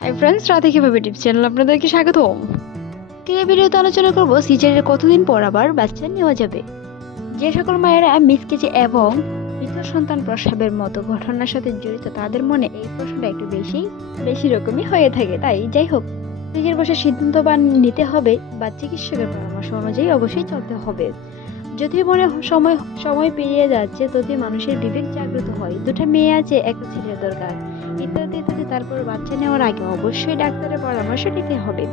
Hi friends, Radhe কিভাবে tips channel আপনাদেরকে স্বাগতম। এই ভিডিওতে আলোচনা করব সিজারের কতদিন পর আবার বাচ্চা নেওয়া যাবে। যে সকল মায়েরা মিসকেচি এবং মৃত সন্তান প্রসবের মতো ঘটনার সাথে জড়িত তাদের মনে এই প্রশ্নটা একটু বেশি রকমই হয়ে থাকে। তাই যাই হোক, নিজের বসে সিদ্ধান্ত নিতে হবে বা চিকিৎসকের পরামর্শ অনুযায়ী অবশ্যই চলতে হবে। যদিও মনে সময় সময় পেরিয়ে যাচ্ছে, ততই মানুষের বিবেক জাগ্রত হয়। দুটো মেয়ে আছে, একটা ছেলের দরকার, ইত্যাদি ইত্যাদি। তারপর বাচ্চা নেওয়ার আগে অবশ্যই ডাক্তারের পরামর্শ নিতে হবে।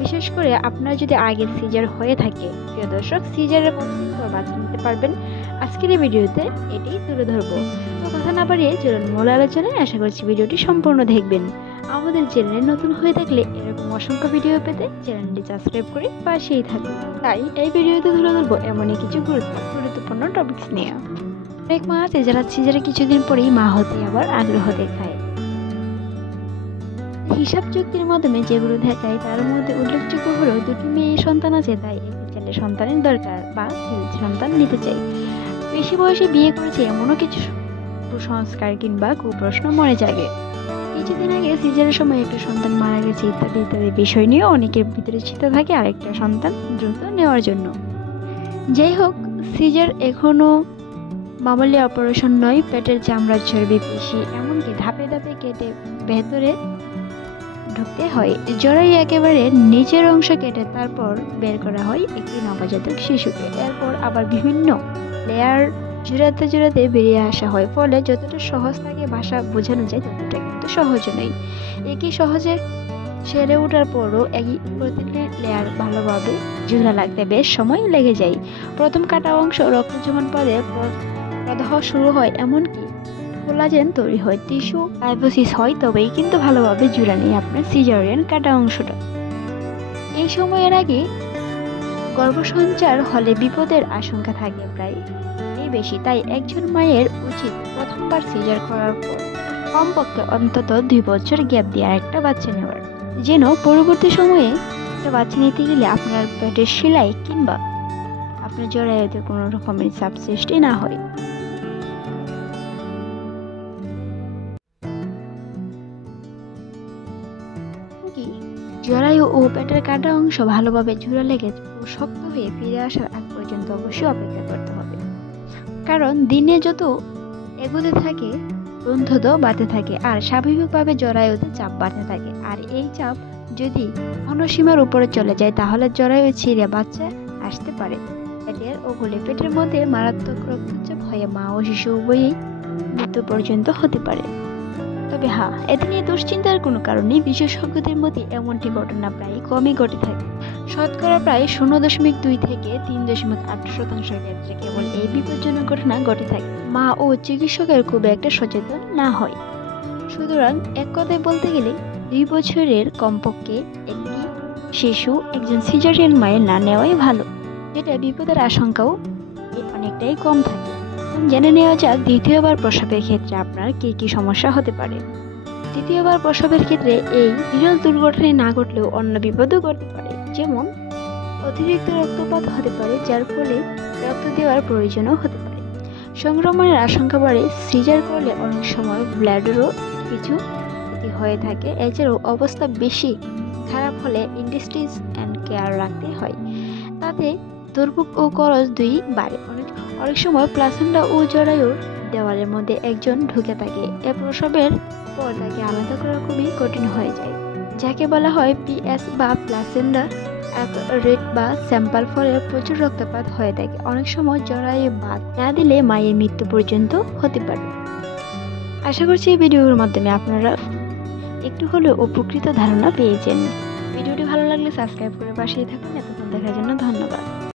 বিশেষ করে আপনার যদি আগে সিজার হয়ে থাকে, প্রিয় দর্শক, সিজারের কতদিন পর বাচ্চা নিতে পারবেন আজকের এই ভিডিওতে এটাই তুলে ধরবো। তো কথা না বাড়িয়ে চলুন মূল আলোচনায়। আশা করছি ভিডিওটি সম্পূর্ণ দেখবেন। আমাদের চ্যানেলে নতুন হয়ে থাকলে এরকম অসংখ্য ভিডিও পেতে চ্যানেলটি সাবস্ক্রাইব করে পাশেই থাকুন। তাই এই ভিডিওতে তুলে ধরবো এমনই কিছু গুরুত্বপূর্ণ টপিকস নিয়ে। অনেক মা আছে যারা সিজারে কিছুদিন পরেই মা হতে আবার আগ্রহ দেখায়। হিসাব যুক্তির মাধ্যমে যেগুলো দেখায় তার মধ্যে উল্লেখযোগ্য হলো দুটি মেয়ে সন্তান আছে, তাই একটি ছেলে সন্তানের দরকার বা ছেলে সন্তান নিতে চাই। বেশি বয়সে বিয়ে করেছে এমনও কিছু কুসংস্কার কিংবা কুপ্রশ্ন মনে জাগে। কিছুদিন আগে সিজারের সময় একটা সন্তান মারা গেছে, ইত্যাদি ইত্যাদি বিষয় নিয়ে অনেকের ভিতরে চিন্তা থাকে আরেকটা সন্তান দ্রুত নেওয়ার জন্য। যাই হোক, সিজার এখনো মামুলি অপারেশন নয়। পেটের চামড়া, চর্বি, পেশি এমনকি ধাপে ধাপে কেটে ভেতরে ঢুকতে হয়। জরায়ু একেবারে নিচের অংশ কেটে তারপর বের করা হয় একটি নবজাতক শিশুকে। এরপর আবার বিভিন্ন লেয়ার জুড়াতে বেরিয়ে আসা হয়। ফলে যতটা সহজ থাকে ভাষা বোঝানো যায় ততটা কিন্তু সহজ নয়। একই সহজে সেরে ওঠার পরও একই প্রতিটি লেয়ার ভালোভাবে জোড়া লাগতে বেশ সময় লেগে যায়। প্রথম কাটা অংশ রক্ত জমাট বাঁধে, প্রদাহ শুরু হয়, এমনকি কোলাজেন তৈরি হয়, টিস্যু ফাইব্রোসিস হয়, তবেই কিন্তু ভালোভাবে জোড়া নেই আপনার সিজারিয়ান কাটা অংশটা। এই সময়ের আগে গর্ভসঞ্চার হলে বিপদের আশঙ্কা থাকে প্রায় বেশি। তাই একজন মায়ের উচিত প্রথমবার সিজার করার পর কমপক্ষে অন্তত 2 বছর গ্যাপ দিয়ে আরেকটা বাচ্চা নেওয়ার, যেন পরবর্তী সময়ে একটা বাচ্চা নিতে গেলে আপনার পেটের সেলাই কিংবা আপনার জরায়ুতে কোনো রকমের চাপ সৃষ্টি না হয়। জরায়ু ও পেটের কাটা অংশ ভালোভাবে জোড়া লেগে শক্ত হয়ে ফিরে আসার আগ পর্যন্ত অবশ্যই অপেক্ষা করতে হবে। কারণ দিনে যত এগোতে থাকে গ্রন্থদ বাড়তে থাকে আর স্বাভাবিকভাবে জরায়ুতে চাপ বাড়তে থাকে। আর এই চাপ যদি অনসীমার উপরে চলে যায় তাহলে জরায়ু ছিঁড়ে বাচ্চা আসতে পারে। পেটের মধ্যে মারাত্মক রক্তচাপ হয়ে মা ও শিশু উভয়ই মৃত্যু পর্যন্ত হতে পারে। তবে এতে নিয়ে দুশ্চিন্তার কোনো কারণ নেই। বিশেষজ্ঞদের মতে এমনটি ঘটনা প্রায় কমই ঘটে থাকে। শতকরা প্রায় 0.2 থেকে 3.8% ক্ষেত্রে কেবল এই বিপজ্জনক ঘটনা ঘটে থাকে মা ও চিকিৎসকের খুব একটা সচেতন না হয়। সুতরাং এক কথায় বলতে গেলে 2 বছরের কমপক্ষে একটি শিশু একজন সিজারিয়ান মায়ের না নেওয়াই ভালো, যেটা বিপদের আশঙ্কাও অনেকটাই কম থাকে। জেনে নেওয়া যাক দ্বিতীয়বার প্রসবের ক্ষেত্রে আপনার কি কি সমস্যা হতে পারে। দ্বিতীয়বার প্রসবের ক্ষেত্রে এই বিরল দুর্ঘটনায় না ঘটলেও অন্য বিপদও ঘটতে পারে। যেমন অতিরিক্ত রক্তপাত হতে পারে, যার ফলে রক্ত দেওয়ার প্রয়োজনও হতে পারে। সংক্রমণের আশঙ্কা বাড়ে। সিজার করলে অনেক সময় ব্লাডেরও কিছু ক্ষতি হয়ে থাকে। এছাড়াও অবস্থা বেশি খারাপ হলে ইন্টেস্টিন অ্যান্ড কেয়ার রাখতে হয়। তাতে দুর্ভোগ ও খরচ দুই বাড়ে। অনেক সময় প্লাসেন্টা ও জরায়ুর দেওয়ালের মধ্যে একজন ঢুকে থাকে। এ প্রসবের পর তাকে আলাদা করা খুবই কঠিন হয়ে যায়, যাকে বলা হয় পিএস বা প্লাসেন্টা রেট বা স্যাম্পল। ফলে প্রচুর রক্তপাত হয়ে থাকে। অনেক সময় জরায়ু বাদ না দিলে মায়ের মৃত্যু পর্যন্ত হতে পারে। আশা করছি এই ভিডিওর মাধ্যমে আপনারা একটু হলেও উপকৃত ধারণা পেয়েছেন। ভিডিওটি ভালো লাগলে সাবস্ক্রাইব করে পাশেই থাকুন। এতক্ষণ দেখার জন্য ধন্যবাদ।